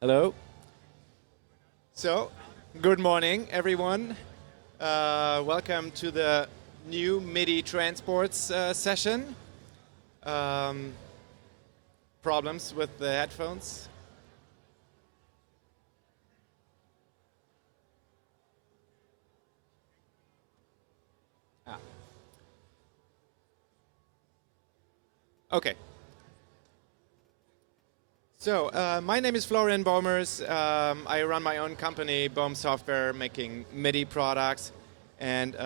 Hello. So, good morning, everyone. Welcome to the new MIDI transports session. Problems with the headphones? Okay. So, my name is Florian Baumers. I run my own company, Baum Software, making MIDI products. And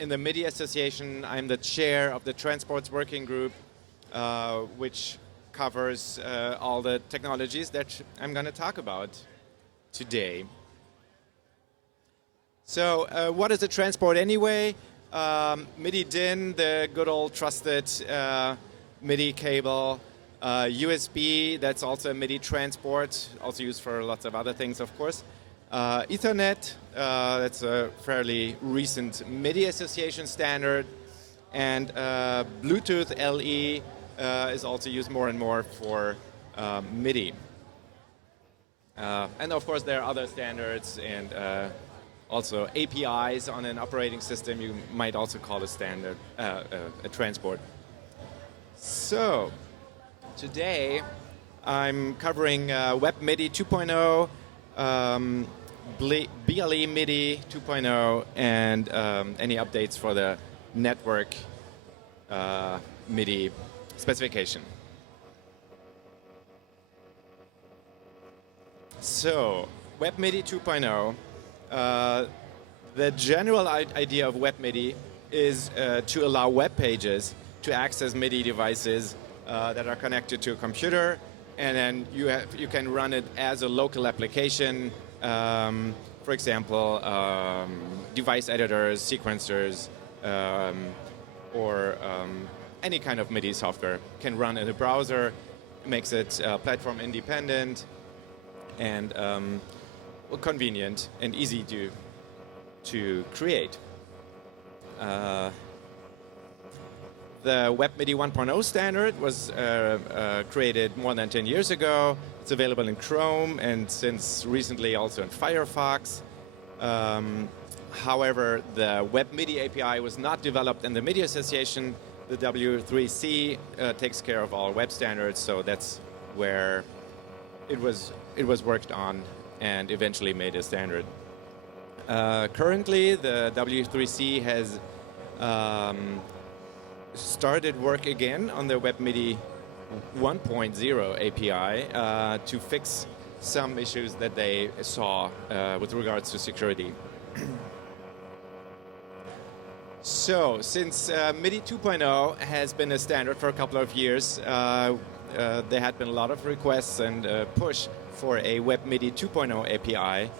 in the MIDI Association, I'm the chair of the Transports Working Group, which covers all the technologies that I'm going to talk about today. So, what is a transport anyway? MIDI DIN, the good old trusted MIDI cable. USB, that's also a MIDI transport, also used for lots of other things, of course. Ethernet, that's a fairly recent MIDI Association standard. And Bluetooth LE is also used more and more for MIDI. And of course, there are other standards and also APIs on an operating system. You might also call a standard a transport. So, today, I'm covering Web MIDI 2.0, BLE MIDI 2.0, and any updates for the network MIDI specification. So, Web MIDI 2.0, the general idea of Web MIDI is to allow web pages to access MIDI devices that are connected to a computer, and then you can run it as a local application. For example, device editors, sequencers, or any kind of MIDI software can run in a browser. It makes it platform independent and convenient and easy to create. The Web MIDI 1.0 standard was created more than 10 years ago. It's available in Chrome and since recently also in Firefox. However, the Web MIDI API was not developed in the MIDI Association. The W3C takes care of all web standards, so that's where it was worked on and eventually made a standard. Currently, the W3C has started work again on the Web MIDI 1.0 API to fix some issues that they saw with regards to security. So, since MIDI 2.0 has been a standard for a couple of years, there had been a lot of requests and push for a Web MIDI 2.0 API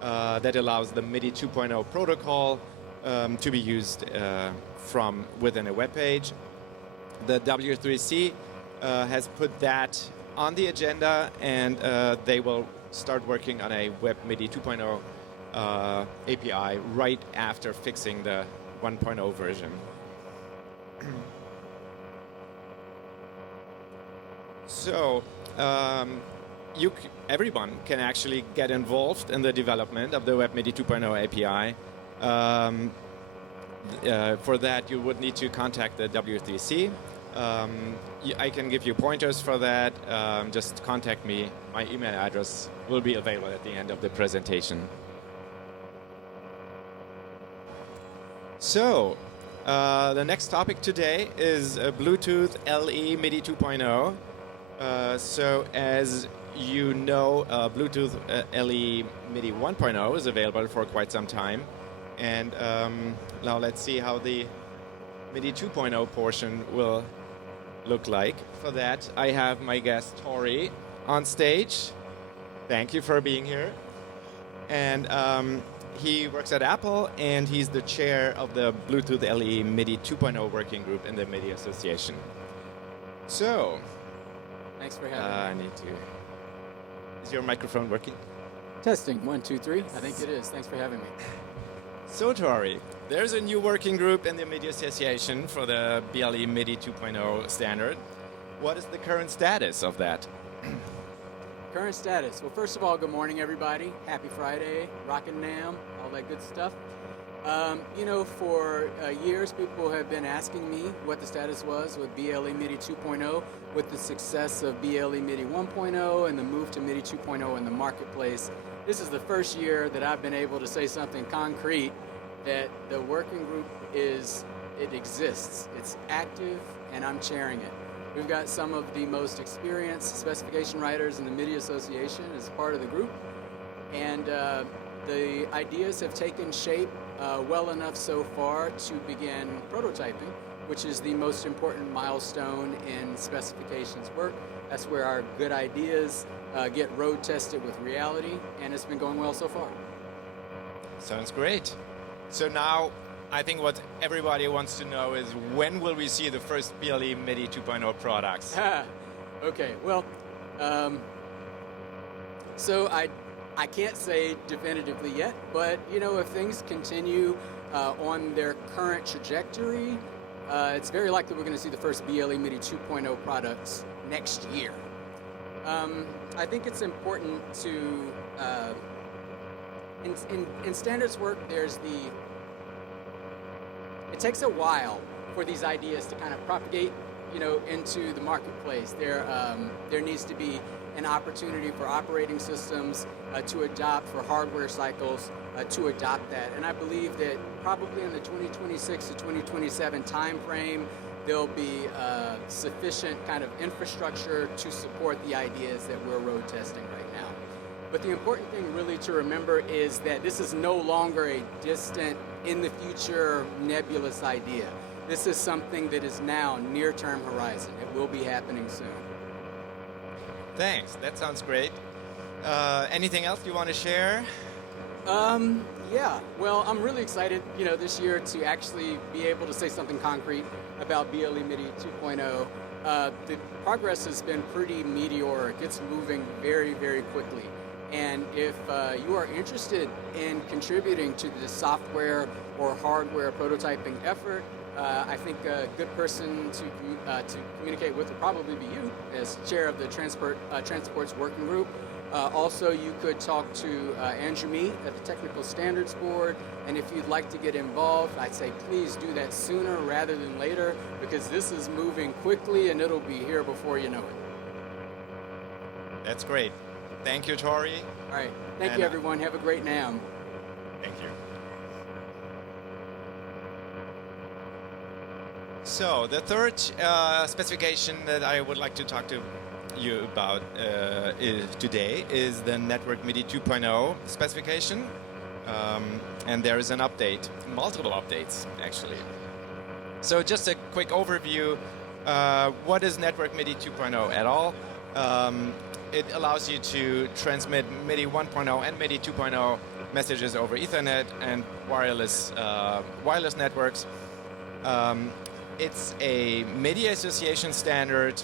that allows the MIDI 2.0 protocol to be used from within a web page. The W3C has put that on the agenda, and they will start working on a Web MIDI 2.0 API right after fixing the 1.0 version. So, everyone can actually get involved in the development of the Web MIDI 2.0 API. For that, you would need to contact the W3C. I can give you pointers for that. Just contact me. My email address will be available at the end of the presentation. So, the next topic today is Bluetooth LE MIDI 2.0. So, as you know, Bluetooth LE MIDI 1.0 is available for quite some time. And now let's see how the MIDI 2.0 portion will look like. For that, I have my guest Tori on stage. Thank you for being here. And he works at Apple, and he's the chair of the Bluetooth LE MIDI 2.0 working group in the MIDI Association. So, thanks for having me. I need to. Is your microphone working? Testing, 1, 2, 3. I think it is. Thanks for having me. So, Tori, there's a new working group in the MIDI Association for the BLE MIDI 2.0 standard. What is the current status of that? Current status. Well, first of all, good morning, everybody. Happy Friday, rockin' Nam, all that good stuff. For years, people have been asking me what the status was with BLE MIDI 2.0, with the success of BLE MIDI 1.0 and the move to MIDI 2.0 in the marketplace. This is the first year that I've been able to say something concrete, that the working group it exists. It's active, and I'm chairing it. We've got some of the most experienced specification writers in the MIDI Association as part of the group, and the ideas have taken shape well enough so far to begin prototyping, which is the most important milestone in specifications work. That's where our good ideas get road tested with reality, and it's been going well so far. Sounds great. So now, I think what everybody wants to know is, when will we see the first BLE MIDI 2.0 products? Okay, well, so I can't say definitively yet, but if things continue on their current trajectory, it's very likely we're going to see the first BLE MIDI 2.0 products next year. I think it's important to, in standards work, it takes a while for these ideas to kind of propagate, into the marketplace. There needs to be an opportunity for operating systems to adopt, for hardware cycles to adopt that. And I believe that probably in the 2026 to 2027 time frame, there'll be sufficient kind of infrastructure to support the ideas that we're road testing right now. But the important thing really to remember is that this is no longer a distant, in the future, nebulous idea. This is something that is now near-term horizon. It will be happening soon. Thanks, that sounds great. Anything else you want to share? Yeah, well, I'm really excited, this year to actually be able to say something concrete about BLE MIDI 2.0. The progress has been pretty meteoric. It's moving very, very quickly. And if you are interested in contributing to the software or hardware prototyping effort, I think a good person to communicate with would probably be you as chair of the Transports Working Group. Also, you could talk to Andrew Mee at the Technical Standards Board, and if you'd like to get involved, I'd say please do that sooner rather than later, because this is moving quickly and it'll be here before you know it. That's great. Thank you, Tori. All right. Thank you, everyone. Have a great NAMM. Thank you. So the third specification that I would like to talk to you about today is the Network MIDI 2.0 specification. And there is an update, multiple updates actually. So just a quick overview. What is Network MIDI 2.0 at all? It allows you to transmit MIDI 1.0 and MIDI 2.0 messages over Ethernet and wireless networks. It's a MIDI association standard,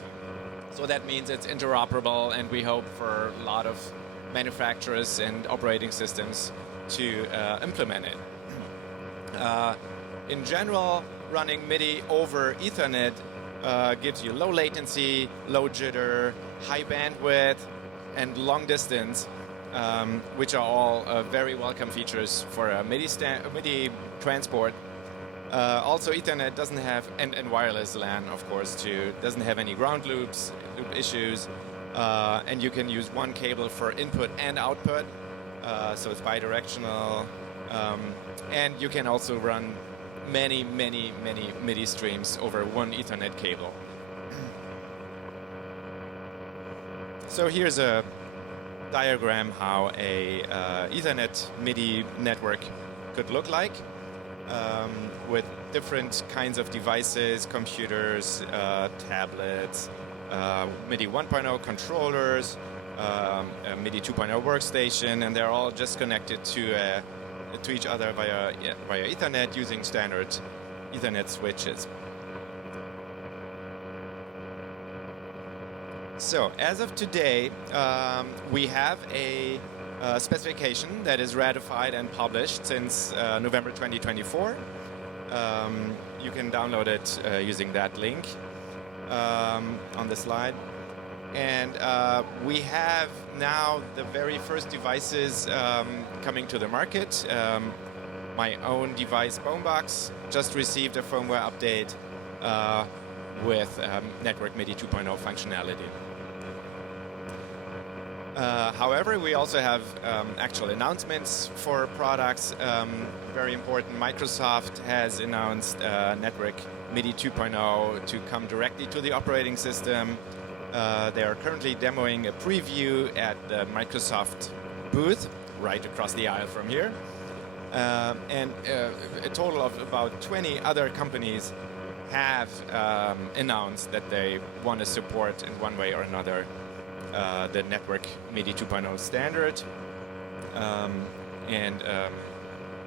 so that means it's interoperable, and we hope for a lot of manufacturers and operating systems to implement it. In general, running MIDI over Ethernet gives you low latency, low jitter, high bandwidth, and long distance, which are all very welcome features for a MIDI transport. Also, Ethernet doesn't have, and wireless LAN, of course, too, doesn't have any ground loop issues, and you can use one cable for input and output, so it's bidirectional, and you can also run many MIDI streams over one Ethernet cable. So here's a diagram how a Ethernet MIDI network could look like, with different kinds of devices, computers, tablets, MIDI 1.0 controllers, a MIDI 2.0 workstation, and they're all just connected to each other via Ethernet using standard Ethernet switches. So, as of today, we have a specification that is ratified and published since November 2024. You can download it using that link on the slide. And we have now the very first devices coming to the market. My own device, Bonebox, just received a firmware update with Network MIDI 2.0 functionality. However, we also have actual announcements for products. Very important, Microsoft has announced Network MIDI 2.0 to come directly to the operating system. They are currently demoing a preview at the Microsoft booth right across the aisle from here. And a total of about 20 other companies have announced that they want to support in one way or another the Network MIDI 2.0 standard.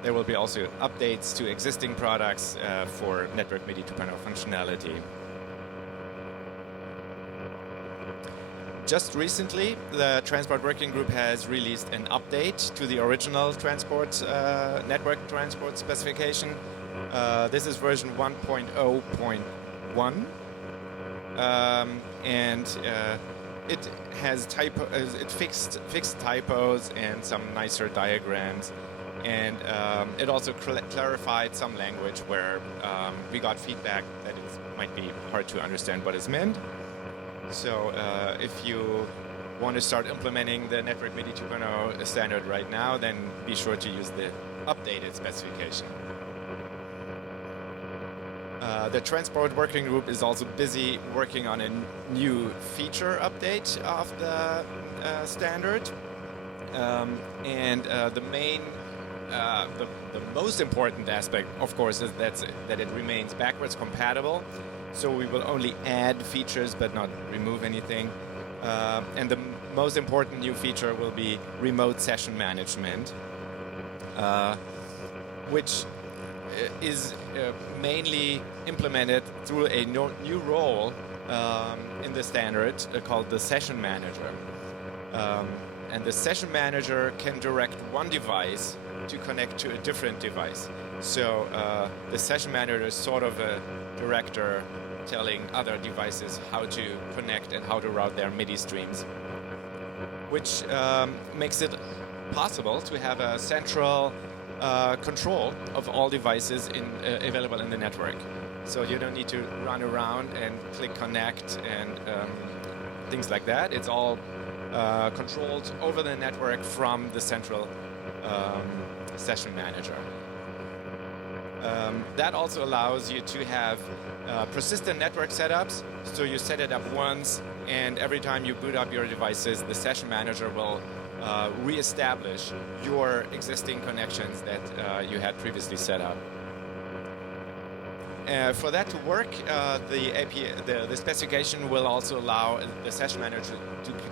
There will be also updates to existing products for Network MIDI 2.0 functionality. Just recently, the Transport Working Group has released an update to the original network transport specification. This is version 1.0.1, and it has fixed typos and some nicer diagrams, and it also clarified some language where we got feedback that it might be hard to understand what is meant. So if you want to start implementing the Network MIDI 2.0 standard right now, then be sure to use the updated specification. The Transport Working Group is also busy working on a new feature update of the standard. The most important aspect, of course, is that it remains backwards compatible. So we will only add features but not remove anything. And the most important new feature will be remote session management, which is mainly implemented through a new role in the standard called the session manager. And the session manager can direct one device to connect to a different device. So the session manager is sort of a director telling other devices how to connect and how to route their MIDI streams, which makes it possible to have a central control of all devices available in the network. So you don't need to run around and click connect and things like that. It's all controlled over the network from the central session manager. That also allows you to have persistent network setups. So you set it up once, and every time you boot up your devices, the session manager will re-establish your existing connections that you had previously set up. For that to work, the specification will also allow the session manager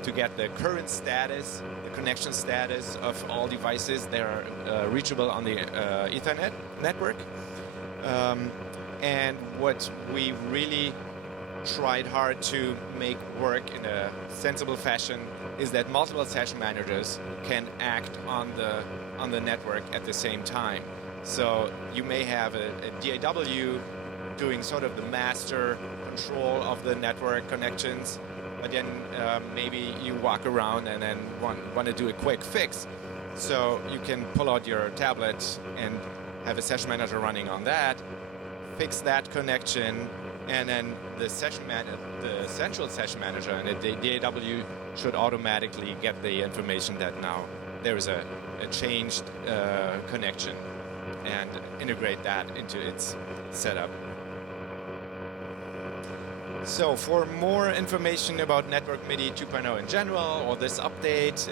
to get the current status, the connection status of all devices that are reachable on the Ethernet network. And what we really tried hard to make work in a sensible fashion is that multiple session managers can act on the network at the same time. So you may have a DAW doing sort of the master control of the network connections, but then maybe you walk around and then want to do a quick fix. So you can pull out your tablet and have a session manager running on that, fix that connection, and then the central session manager and the DAW should automatically get the information that now there is a changed connection and integrate that into its setup. So for more information about Network MIDI 2.0 in general or this update,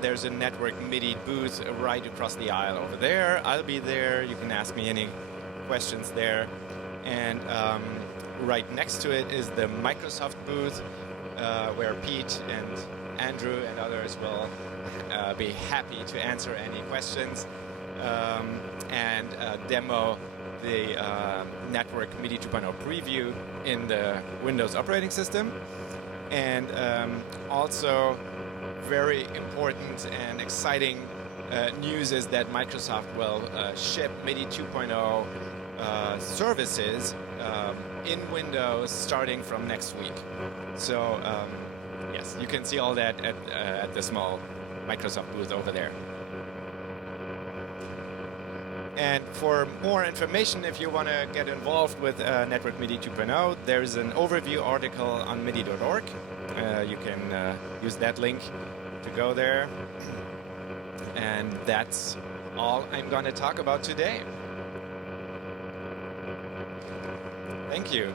there's a Network MIDI booth right across the aisle over there. I'll be there. You can ask me any questions there. And right next to it is the Microsoft booth, where Pete and Andrew and others will be happy to answer any questions and demo the Network MIDI 2.0 preview in the Windows operating system. And also very important and exciting news is that Microsoft will ship MIDI 2.0 services in Windows starting from next week. So Yes, you can see all that at the small Microsoft booth over there. And for more information, if you want to get involved with Network MIDI 2.0, there's an overview article on MIDI.org. You can use that link to go there. And that's all I'm going to talk about today. Thank you.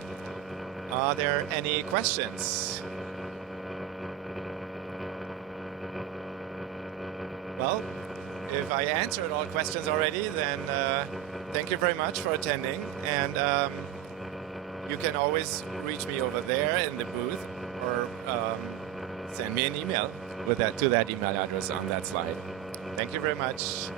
Are there any questions? Well, if I answered all questions already, then thank you very much for attending. And you can always reach me over there in the booth, or send me an email with to that email address on that slide. Thank you very much.